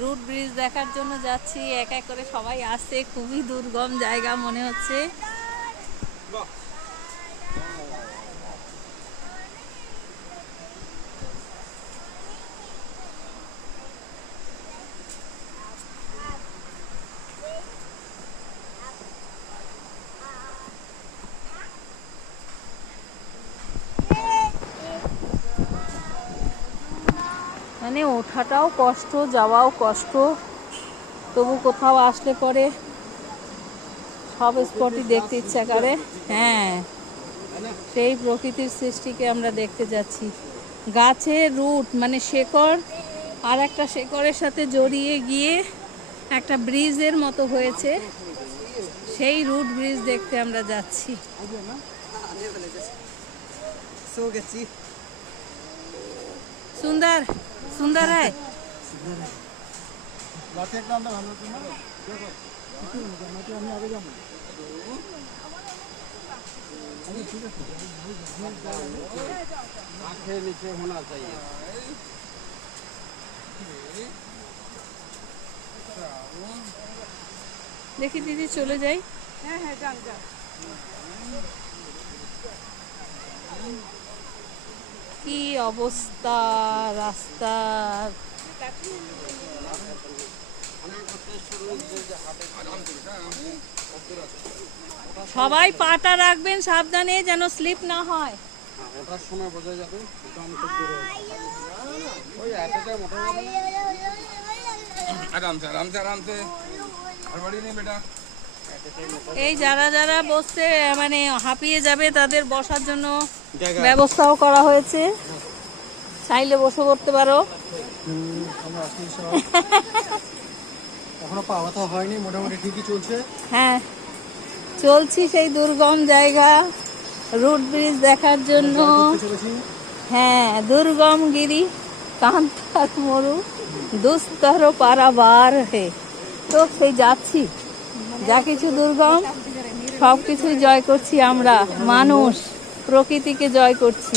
Root bridge দেখার জন্য যাচ্ছি, এক এক করে সবাই আসছে। খুবই দুর্গম জায়গা মনে হচ্ছে। মানে ওঠাটাও কষ্ট, যাওয়াও কষ্ট, তবু কোথাও আসলে পরে সব স্পটই দেখতে ইচ্ছা করে। হ্যাঁ, সেই প্রকৃতির সৃষ্টিকে আমরা দেখতে যাচ্ছি। গাছের রুট মানে শেকড় আর একটা শেকড়ের সাথে জড়িয়ে গিয়ে একটা ব্রিজের মতো হয়েছে, সেই রুট ব্রিজ দেখতে আমরা যাচ্ছি। সুন্দর সুন্দর হ্যায়। দেখি দিদি চলে যাই। হ্যাঁ হ্যাঁ যান যান। কি অবস্থা রাস্তার! সবাই পাটা রাখবেন সাবধানে, যেন স্লিপ না হয়। ওটার সময় বোঝা যাবে। এই যারা যারা বসতে মানে হাঁপিয়ে যাবে তাদের বসার জন্য ব্যবস্থাও করা হয়েছে, চাইলে বসে পড়তে পারো। এখনো পা ব্যথা হয়নি, মোটামুটি ঠিকই চলছে। হ্যাঁ, চলছি সেই দুর্গম জায়গা রুট ব্রিজ দেখার জন্য। হ্যাঁ, দুর্গম গিরি কান্তার মরু দুস্তর পারাবার হে। তো সেই যাচ্ছি, যা কিছু দুর্গম সব কিছুই জয় করছি আমরা, মানুষ প্রকৃতিকে জয় করছি।